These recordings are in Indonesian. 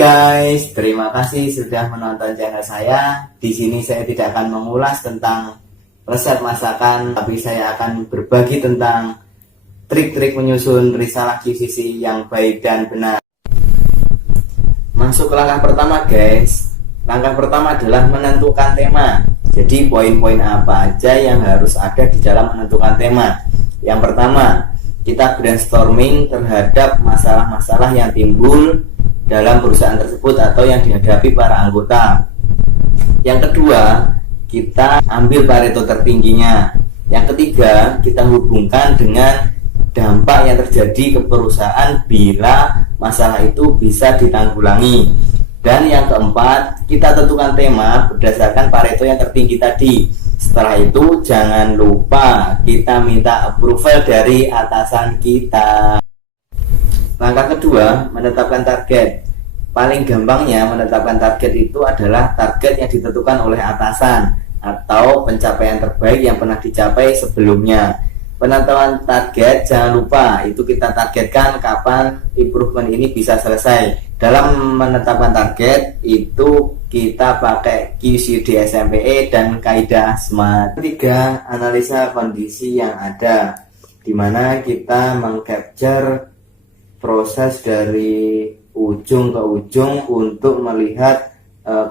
guys, terima kasih sudah menonton channel saya. Di sini saya tidak akan mengulas tentang resep masakan, tapi saya akan berbagi tentang trik-trik menyusun risalah QCC yang baik dan benar. Masuk ke langkah pertama guys. Langkah pertama adalah menentukan tema. Jadi poin-poin apa aja yang harus ada di dalam menentukan tema. Yang pertama, kita brainstorming terhadap masalah-masalah yang timbul dalam perusahaan tersebut atau yang dihadapi para anggota. Yang kedua, kita ambil Pareto tertingginya. Yang ketiga, kita hubungkan dengan dampak yang terjadi ke perusahaan bila masalah itu bisa ditanggulangi. Dan yang keempat, kita tentukan tema berdasarkan Pareto yang tertinggi tadi. Setelah itu jangan lupa kita minta approval dari atasan kita. Langkah kedua, menetapkan target. Paling gampangnya menetapkan target itu adalah target yang ditentukan oleh atasan atau pencapaian terbaik yang pernah dicapai sebelumnya. Penentuan target jangan lupa itu kita targetkan kapan improvement ini bisa selesai. Dalam menetapkan target itu kita pakai QCD SMPE dan kaidah SMART. Ketiga, analisa kondisi yang ada, di mana kita mengcapture proses dari ujung ke ujung untuk melihat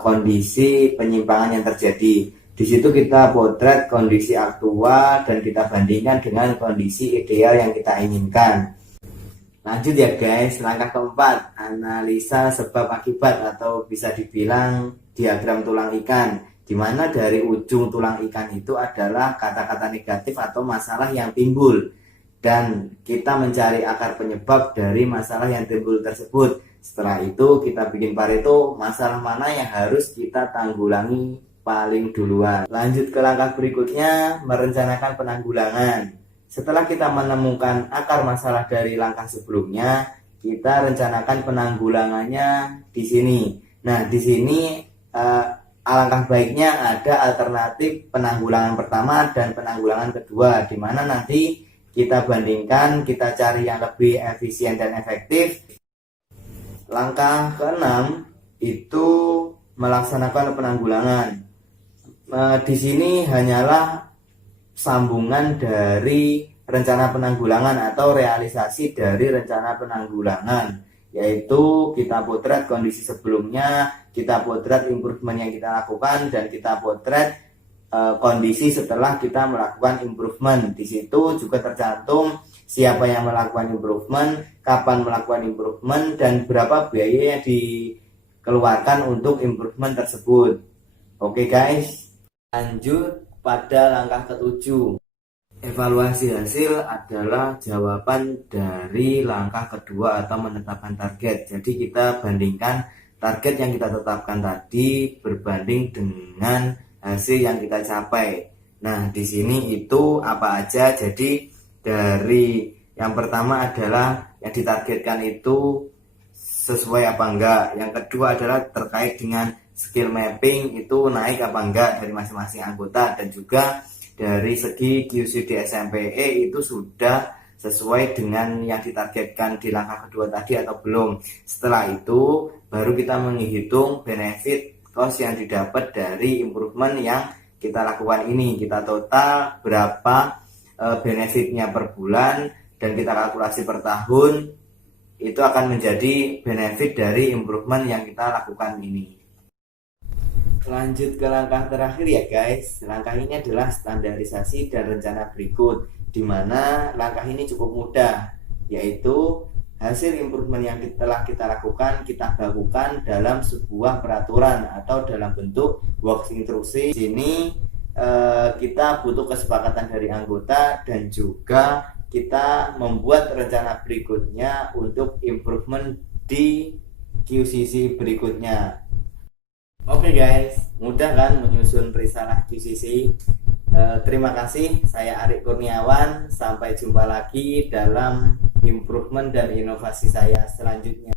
kondisi penyimpangan yang terjadi. Di situ kita potret kondisi aktual dan kita bandingkan dengan kondisi ideal yang kita inginkan. Lanjut ya guys, langkah keempat, analisa sebab akibat atau bisa dibilang diagram tulang ikan, di mana dari ujung tulang ikan itu adalah kata-kata negatif atau masalah yang timbul. Dan kita mencari akar penyebab dari masalah yang timbul tersebut. Setelah itu kita bikin Pareto, masalah mana yang harus kita tanggulangi paling duluan. Lanjut ke langkah berikutnya, merencanakan penanggulangan. Setelah kita menemukan akar masalah dari langkah sebelumnya, kita rencanakan penanggulangannya di sini. Nah, di sini alangkah baiknya ada alternatif penanggulangan pertama dan penanggulangan kedua, di mana nanti kita bandingkan, kita cari yang lebih efisien dan efektif. Langkah keenam itu melaksanakan penanggulangan. Di sini hanyalah sambungan dari rencana penanggulangan atau realisasi dari rencana penanggulangan, yaitu kita potret kondisi sebelumnya, kita potret improvement yang kita lakukan, dan kita potret kondisi setelah kita melakukan improvement. Di situ juga tercantum siapa yang melakukan improvement, kapan melakukan improvement, dan berapa biaya yang dikeluarkan untuk improvement tersebut. Oke guys, lanjut pada langkah ketujuh. Evaluasi hasil adalah jawaban dari langkah kedua atau menetapkan target. Jadi kita bandingkan target yang kita tetapkan tadi berbanding dengan hasil yang kita capai. Nah, di sini itu apa aja? Jadi dari yang pertama adalah yang ditargetkan itu sesuai apa enggak. Yang kedua adalah terkait dengan skill mapping itu naik apa enggak dari masing-masing anggota, dan juga dari segi QCD SMPE itu sudah sesuai dengan yang ditargetkan di langkah kedua tadi atau belum. Setelah itu baru kita menghitung benefit cost yang didapat dari improvement yang kita lakukan ini. Kita total berapa benefitnya per bulan dan kita kalkulasi per tahun, itu akan menjadi benefit dari improvement yang kita lakukan ini. Lanjut ke langkah terakhir ya guys. Langkah ini adalah standarisasi dan rencana berikut, di mana langkah ini cukup mudah, yaitu hasil improvement yang telah kita lakukan, kita bakukan dalam sebuah peraturan atau dalam bentuk works instruksi. Di sini kita butuh kesepakatan dari anggota, dan juga kita membuat rencana berikutnya untuk improvement di QCC berikutnya. Oke guys, mudah kan menyusun risalah QCC? Terima kasih, saya Arik Kurniawan. Sampai jumpa lagi dalam improvement dan inovasi saya selanjutnya.